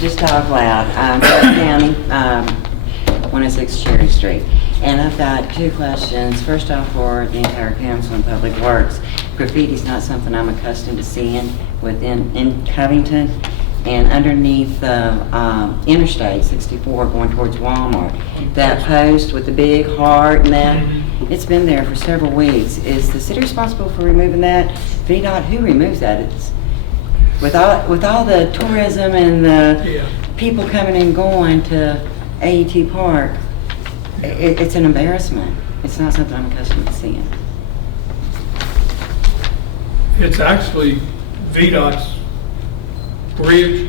Just talk loud. Downey, 106 Cherry Street. And I've got two questions. First off, for the entire council and public works. Graffiti's not something I'm accustomed to seeing in Covington. And underneath the Interstate 64 going towards Walmart, that post with the big heart and that, it's been there for several weeks. Is the city responsible for removing that? VDOT, who removes that? It's with all the tourism and the people coming and going to AET Park, it's an embarrassment. It's not something I'm accustomed to seeing. It's actually VDOT's bridge.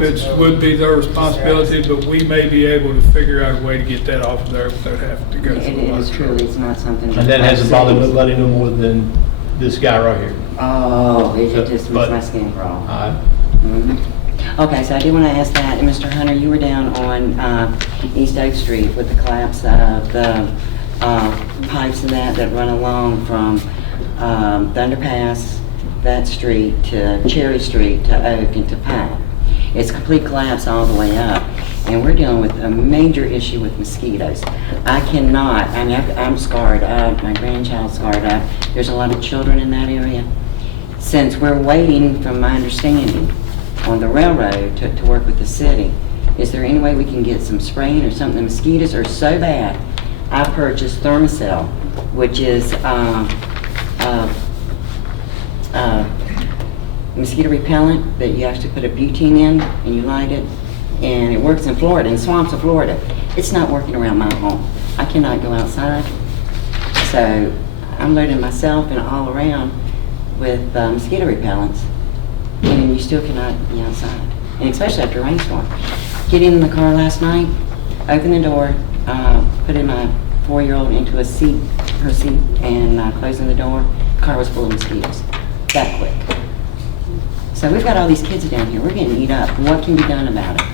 It would be their responsibility, but we may be able to figure out a way to get that off of there without having to go through It is truly, it's not something. And that hasn't bothered nobody no more than this guy right here. Oh, it just makes my skin crawl. Okay, so I do want to ask that, and Mr. Hunter, you were down on East Oak Street with the collapse of the pipes and that run along from the underpass, that street, to Cherry Street, to Oak, and to Pine. It's complete collapse all the way up, and we're dealing with a major issue with mosquitoes. I cannot, I mean, I'm scarred up, my grandchild's scarred up. There's a lot of children in that area. Since we're waiting, from my understanding, on the railroad to work with the city, is there any way we can get some spraying or something? The mosquitoes are so bad. I purchased Thermacell, which is mosquito repellent that you actually put a butane in and you light it, and it works in Florida, in swamps of Florida. It's not working around my home. I cannot go outside, so I'm loading myself and all around with mosquito repellents, and you still cannot be outside, and especially after a rainstorm. Getting in the car last night, open the door, putting my 4-year-old into her seat, and closing the door. The car was full of mosquitoes, that quick. So we've got all these kids down here. We're getting eat up. What can be done about it?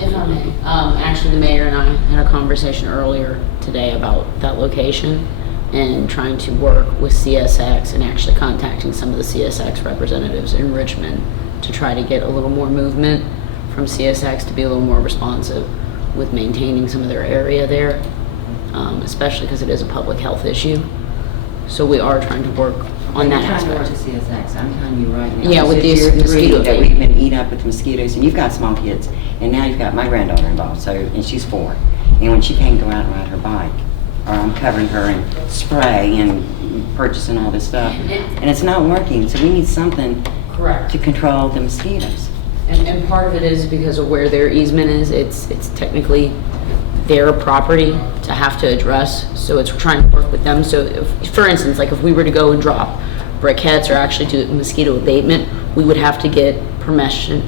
If I may, actually the mayor and I had a conversation earlier today about that location and trying to work with CSX and actually contacting some of the CSX representatives in Richmond to try to get a little more movement from CSX to be a little more responsive with maintaining some of their area there, especially because it is a public health issue. So we are trying to work on that aspect. I'm trying to work to CSX. I'm telling you right now. Yeah, with this is these year 3 mosquito that thing. we've been eat up with mosquitoes, and you've got small kids, and now you've got my granddaughter involved. So, and she's 4, and when she can't go out and ride her bike, or I'm covering her in spray and purchasing all this stuff, and it's not working. So we need something Correct. to control the mosquitoes. And part of it is because of where their easement is. It's technically their property to have to address, so it's trying to work with them. So if, for instance, like if we were to go and drop briquettes or actually do mosquito abatement, we would have to get permission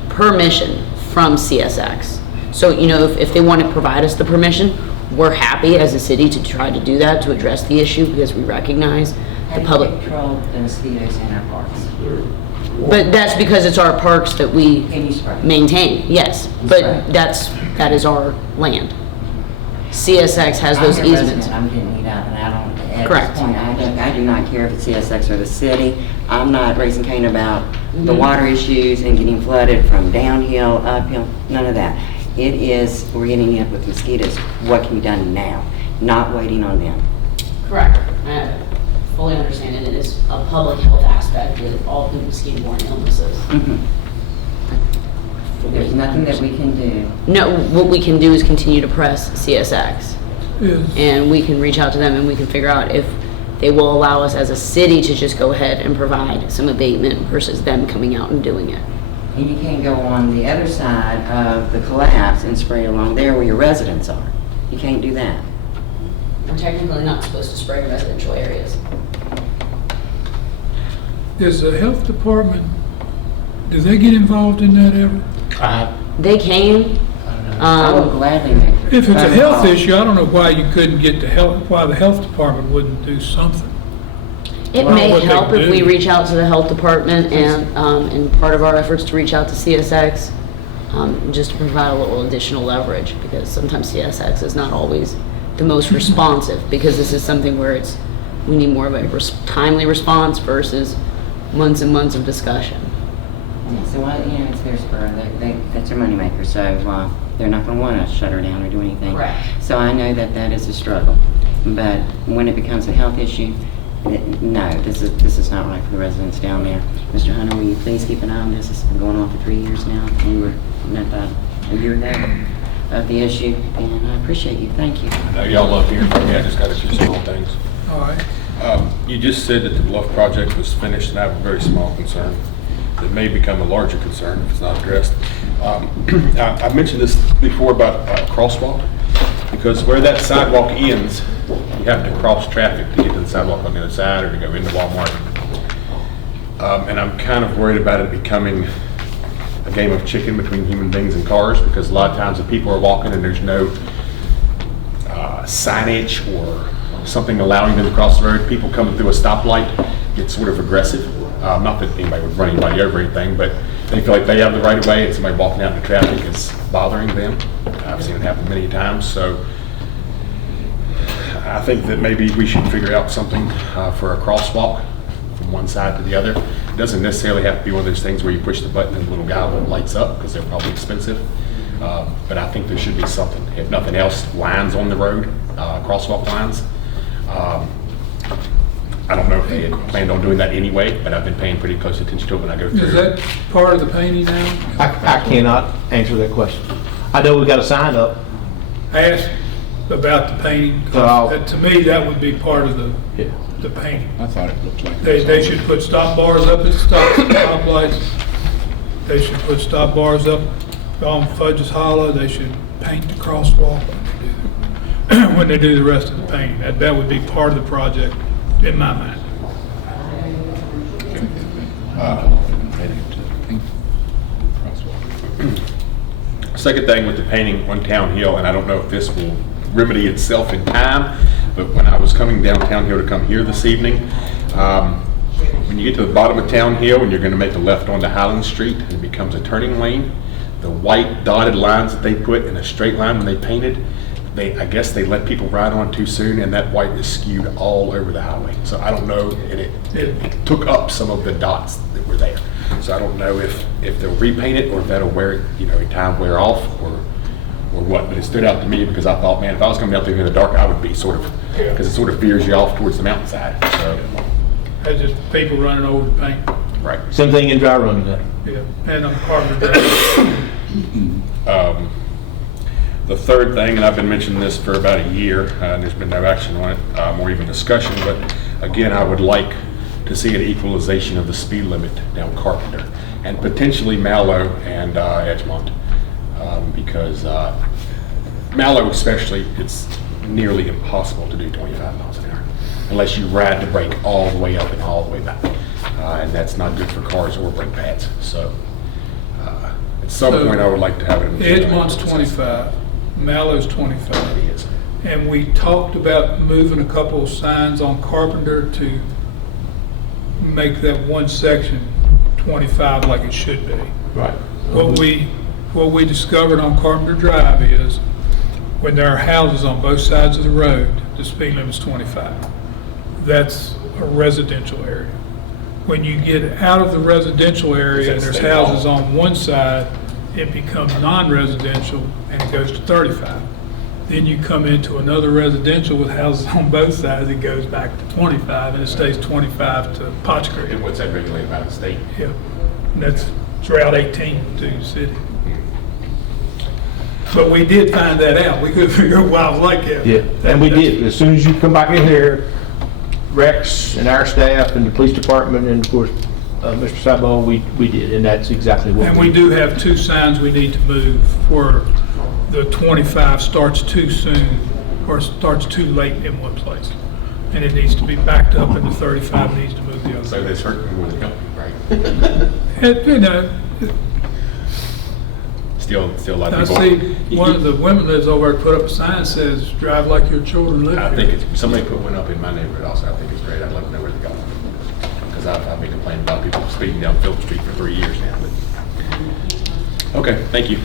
from CSX. So, you know, if they want to provide us the permission, we're happy as a city to try to do that, to address the issue, because we recognize the public. How do you control the mosquitoes in our parks? But that's because it's our parks that we Can you spray? maintain, yes. But that is our land. CSX has those I'm your easements. resident. I'm getting eat up, and I don't, at Correct. this point, I do not care if it's CSX or the city. I'm not raising Cain about the water issues and getting flooded from downhill, uphill, none of that. It is, we're getting eat up with mosquitoes. What can be done now? Not waiting on them. Correct. I fully understand it. It is a public health aspect with all the mosquito-borne illnesses. There's nothing that we can do. No, what we can do is continue to press CSX. Yes. And we can reach out to them and we can figure out if they will allow us as a city to just go ahead and provide some abatement versus them coming out and doing it. And you can't go on the other side of the collapse and spray along there where your residents are. You can't do that. We're technically not supposed to spray in residential areas. Does the health department, do they get involved in that ever? They can. I will gladly make it. If it's a health issue, I don't know why you couldn't get the health, why the health department wouldn't do something. It Well, may what they help if we do. reach out to the health department and in part of our efforts to reach out to CSX, just to provide a little additional leverage, because sometimes CSX is not always the most responsive, because this is something where we need more of a timely response versus months and months of discussion. Yeah, so it's their spur, that's their moneymaker, so they're not gonna wanna shut her down or do anything. Correct. So I know that is a struggle, but when it becomes a health issue, no, this is not right for the residents down there. Mr. Hunter, will you please keep an eye on this? It's been going on for 3 years now. We were notified a year ago of the issue, and I appreciate you, thank you. Now, y'all love hearing from me. I just got a few small things. All right. You just said that the Bluff project was finished, and I have a very small concern that may become a larger concern if it's not addressed. I mentioned this before about crosswalk, because where that sidewalk ends, you have to cross traffic to get to the sidewalk on the other side or to go into Walmart. And I'm kind of worried about it becoming a game of chicken between human beings and cars, because a lot of times if people are walking and there's no signage or something allowing them to cross the road, people coming through a stoplight get sort of aggressive. Not that anybody would run anybody over or anything, but they feel like they have the right of way and somebody walking out in the traffic is bothering them. I've seen it happen many times, so I think that maybe we should figure out something for a crosswalk from one side to the other. It doesn't necessarily have to be one of those things where you push the button and the little guy lights up, because they're probably expensive. But I think there should be something. If nothing else, lines on the road, crosswalk lines. I don't know if they had planned on doing that anyway, but I've been paying pretty close attention to it when I go through. Is that part of the painting now? I cannot answer that question. I know we got a sign up. I asked about the painting, 'cause to me, that would be part of the painting. I thought it looked like. They should put stop bars up at the stoplights. They should put stop bars up on Fudge's Hollow. They should paint the crosswalk when they do the rest of the painting. That would be part of the project, in my mind. Second thing with the painting on Town Hill, and I don't know if this will remedy itself in time, but when I was coming downtown here to come here this evening, when you get to the bottom of Town Hill and you're going to make a left onto Highland Street, and it becomes a turning lane, the white dotted lines that they put in a straight line when they painted, I guess they let people ride on too soon, and that white is skewed all over the highway. So I don't know, and it took up some of the dots that were there. So I don't know if they'll repaint it or if that'll wear it, in time wear off or what. But it stood out to me because I thought, man, if I was coming out there in the dark, I would be because it sort of veers you off towards the mountainside. So That's just people running over the paint. right. Same thing in dry run. Yeah, and on Carpenter Drive. The third thing, and I've been mentioning this for about a year, and there's been no action on it, or even discussion, but again, I would like to see an equalization of the speed limit down Carpenter, and potentially Mallow and Edgemont, because Mallow especially, it's nearly impossible to do 25 miles an hour, unless you ride the brake all the way up and all the way back, and that's not good for cars or brake pads, so at some point I would like to have it. Edgemont's 25, Mallow's 25. And we talked about moving a couple of signs on Carpenter to make that one section 25 like it should be. Right. What we discovered on Carpenter Drive is when there are houses on both sides of the road, the speed limit's 25. That's a residential area. When you get out of the residential area and there's houses on one side, it becomes non-residential and it goes to 35. Then you come into another residential with houses on both sides, it goes back to 25 and it stays 25 to Potts Creek. And what's that regulated by the state? Yeah, and that's Route 18 to the city. But we did find that out. We couldn't figure out why it was like that. Yeah, and we did. As soon as you come back in here, Rex and our staff and the police department and of course, Mr. Sabo, we did, and that's exactly what And we do have two signs we need to move where the 25 starts too soon or starts too late in one place. And it needs to be backed up and the 35 needs to move the other. So that's hurting more than helping, right? Still a lot I of people. see one of the women that's over there put up a sign that says, drive like your children live I here. think somebody put one up in my neighborhood also. I think it's great. I'd like to know where they got it. Because I've been complaining about people speeding down Phillip Street for 3 years now. But okay, thank you.